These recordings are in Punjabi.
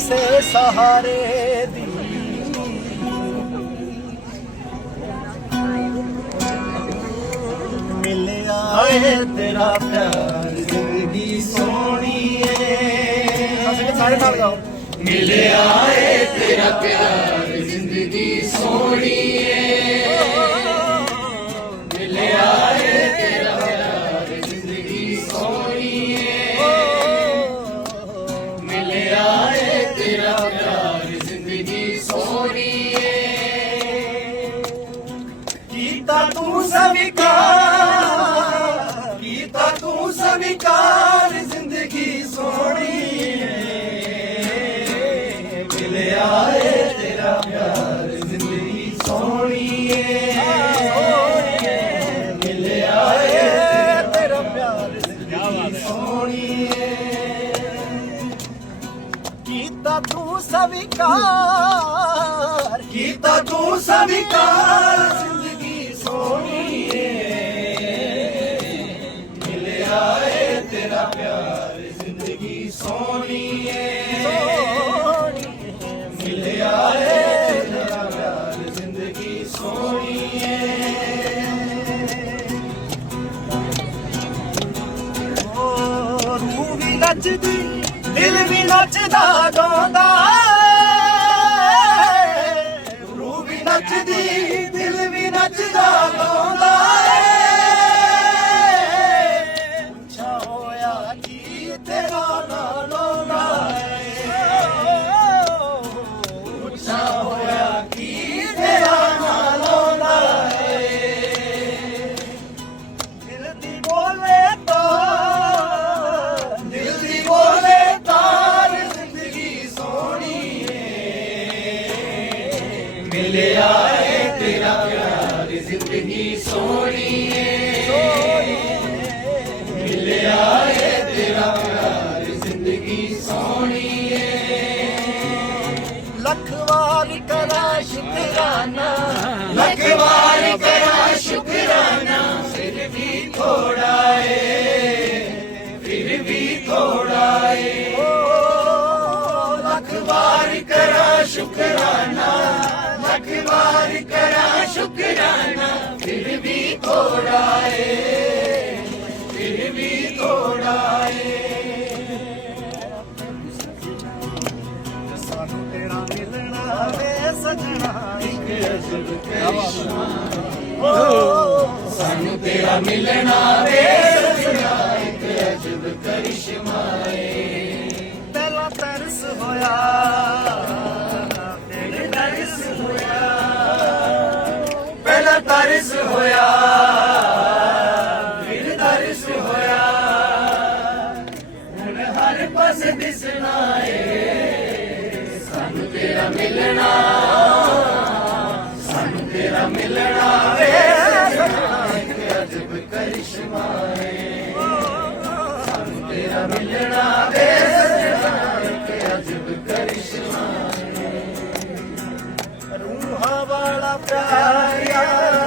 ਕਿਸੇ ਸਹਾਰੇ ਦੀ। ਮਿਲਿਆ ਏ ਤੇਰਾ ਪਿਆਰ ਜ਼ਿੰਦਗੀ ਸੋਹਣੀਏ ਅਸੀਂ ਸਾਰੇ ਨਾਲ ਗਾਓ। ਮਿਲਿਆ ਏ ਤੇਰਾ ਪਿਆਰ ਜ਼ਿੰਦਗੀ ਸੋਹਣੀ ਏ। ਸਵੀਕਾਰ ਕੀਤਾ ਤੂੰ ਸਵੀਕਾਰ ਜ਼ਿੰਦਗੀ ਸੋਹਣੀ ਏ ਮਿਲਿਆ ਏ ਤੇਰਾ ਪਿਆਰ ਜ਼ਿੰਦਗੀ ਸੋਹਣੀ ਏ ਮਿਲਿਆ ਏ ਤੇਰਾ ਪਿਆਰ ਜ਼ਿੰਦਗੀ ਸੋਹਣੀ ਏ ਕੀਤਾ ਤੂੰ ਸਵੀਕਾਰ ਕੀਤਾ ਤੂੰ ਸਵੀਕਾਰ ਪਿਆਰ ਜ਼ਿੰਦਗੀ ਸੋਹਣੀ ਏ ਮਿਲਿਆ ਏ ਤੇਰਾ ਪਿਆਰ ਜ਼ਿੰਦਗੀ ਸੋਹਣੀ ਏ ਓ ਰੂਹ ਵੀ ਨੱਚਦੀ, ਦਿਲ ਵੀ ਨੱਚਦਾ, ਗਾਉਂਦਾ। ਜ਼ਿੰਦਗੀ ਸੋਹਣੀ ਏ ਮਿਲਿਆ ਏ ਤੇਰਾ ਪਿਆਰ ਜ਼ਿੰਦਗੀ ਸੋਹਣੀ ਏ ਲੱਖ ਵਾਰ ਕਰਾਂ ਸ਼ੁਕਰਾਨਾ ਲੱਖ ਵਾਰ ਕਰਾਂ ਸ਼ੁਕਰਾਨਾ ਫਿਰ ਵੀ ਥੋੜਾ ਏ ਫਿਰ ਵੀ ਥੋੜਾ ਏ ਲੱਖ ਵਾਰ ਕਰਾਂ ਸ਼ੁਕਰਾਨਾ ਲੱਖ ਵਾਰ ਕਰਾਂ ਸ਼ੁਕਰਾਨਾ ਫਿਰ ਵੀ ਥੋੜਾ ਏ ਫਿਰ ਵੀ ਥੋੜਾ ਏ ਸਾਨੂੰ ਤੇਰਾ ਮਿਲਣਾ ਵੇ ਸਜਣਾ ਇੱਕ ਅਜਬ ਕਰਿਸ਼ਮਾ ਓ, ਸਾਨੂੰ ਤੇਰਾ ਮਿਲਣਾ ਵੇ ਸਜਣਾ ਇੱਕ ਅਜਬ ਕਰਿਸ਼ਮਾ ਏ ਪਹਿਲਾ ਤਰਸ ਹੋਇਆ ਸਾਨੂੰ ਤੇਰਾ ਮਿਲਣਾ ਸਾਨੂੰ ਤੇਰਾ ਮਿਲਣਾ ਵੇ ਇੱਕ ਅਜਬ ਕਰਿਸ਼ਮਾ ਏ ਸਾਨੂੰ ਤੇਰਾ ਮਿਲਣਾ ਵੇ ਇੱਕ ਅਜਬ ਕਰਿਸ਼ਮਾ ਰੂਹਾਂ ਵਾਲਾ ਪਿਆਰ ਯਾਰ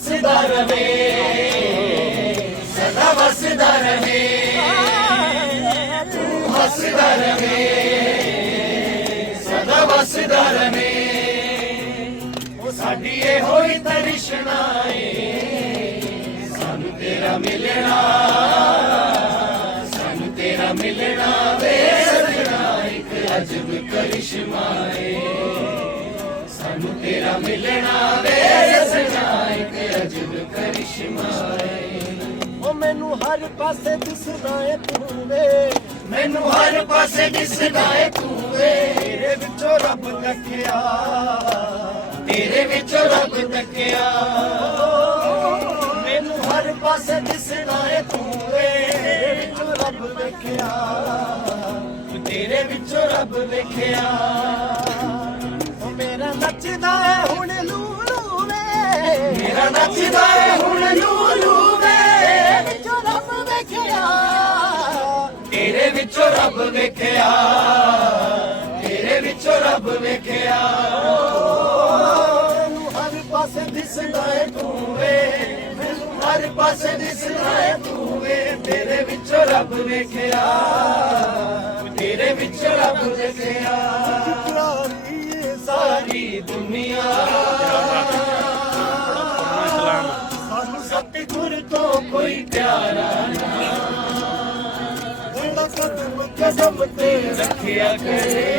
ਤੂੰ ਰਵੇ ਸਦਾ ਵਸਦਾ ਰਹੇ ਤੂੰ ਹੱਸਦਾ ਰਹੇ ਸਦਾ ਵਸਦਾ ਰਹੇ ਉਹ ਸਾਡੀ ਇਹ ਹੋਈ ਤਰਿਸ਼ਨਾ ਏ ਸਾਨੂੰ ਤੇਰਾ ਮਿਲਣਾ ਸਾਨੂੰ ਤੇਰਾ ਮਿਲਣਾ ਵੇ ਸਜਣਾ ਇੱਕ ਅਜਬ ਕਰਿਸ਼ਮਾ ਏ ਸਾਨੂੰ ਤੇਰਾ ਮਿਲਣਾ ਮੈਨੂੰ ਹਰ ਪਾਸੇ ਦਿਸਦਾ ਏ ਤੂੰ ਵੇ। ਮੈਨੂੰ ਹਰ ਪਾਸੇ ਦਿਸਦਾ ਏ ਤੂੰ ਵੇ। ਤੇਰੇ ਵਿੱਚੋਂ ਰੱਬ ਤੱਕਿਆ। ਤੇਰੇ ਵਿੱਚੋਂ ਰੱਬ ਤੱਕਿਆ। ਮੈਨੂੰ ਹਰ ਪਾਸੇ ਦਿਸਦਾ ਏ ਤੂੰ ਵੇ। ਤੇਰੇ ਵਿੱਚੋਂ ਰੱਬ ਵੇਖਿਆ ਤੇਰੇ ਵਿੱਚੋਂ ਰੱਬ ਵੇਖਿਆ ਉਹ ਮੇਰਾ ਨੱਚਦਾ ਏ ਹੁਣ ਲੂਲੂ ਵੇ ਮੇਰਾ ਨੱਚਦਾ ਵਿੱਚੋਂ ਰੱਬ ਵੇਖਿਆ ਤੇਰੇ ਵਿੱਚੋਂ ਰੱਬ ਵੇਖਿਆ। ਮੈਨੂੰ ਹਰ ਪਾਸੇ ਦਿਸਦਾ ਏ ਤੂੰ ਵੇ ਮੈਨੂੰ ਹਰ ਪਾਸੇ ਦਿਸਦਾ ਏ ਤੂੰ ਵੇ ਤੇਰੇ ਵਿੱਚੋਂ ਰੱਬ ਵੇਖਿਆ ਤੇਰੇ ਵਿੱਚੋਂ ਰੱਬ ਵੇਖਿਆ। ਸਾਰੀ ਦੁਨੀਆ। ਸਾਨੂੰ ਸਤਿਗੁਰ ਤੋਂ ਕੋਈ ਪਿਆਰਾ ਨਾ। ਕਦਮ ਕਦਮ ਤੇ ਰੱਖਿਆ ਕਰੇ।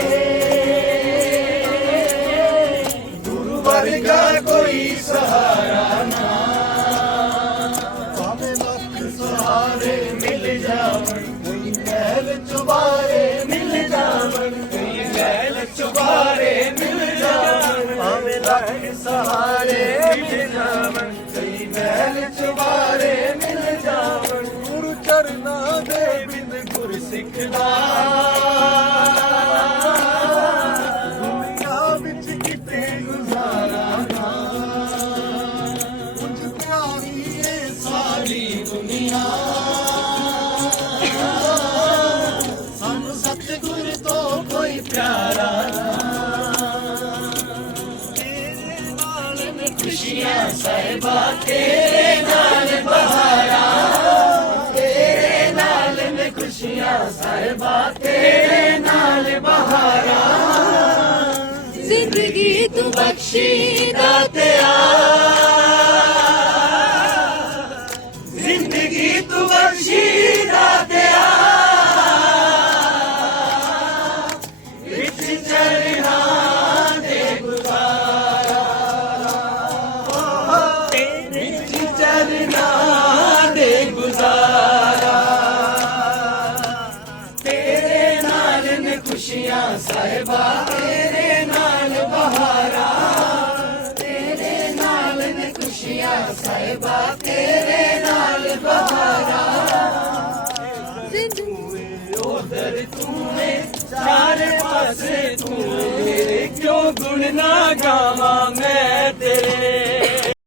ਗੁਰੂ ਵਰਗਾ ਕੋਈ ਸਹਾਰਾ ਨਾ। ਭਾਵੇਂ ਲੱਖ ਸਹਾਰੇ ਮਿਲ ਜਾਵਣ, ਕੋਈ ਮਹਿਲ ਚੁਬਾਰੇ ਗੁਰ ਸਿੱਖਦਾ ਸਾਹਿਬਾ ਤੇਰੇ ਨਾਲ ਬਹਾਰਾ। ਜ਼ਿੰਦਗੀ ਤੂੰ ਬਖਸ਼ੀ ਦਾਤਿਆ ਸਾਹਿਬਾ ਤੇਰੇ ਨਾਲ ਬਹਾਰਾਂ। ਉਧਰ ਨੇ ਚਾਰੇ ਪਾਸੇ ਤੂੰ ਮੇਰੇ ਕਿਉਂ ਗੁਣ ਨਾ ਗਾਵਾਂ ਮੈਂ ਤੇਰੇ?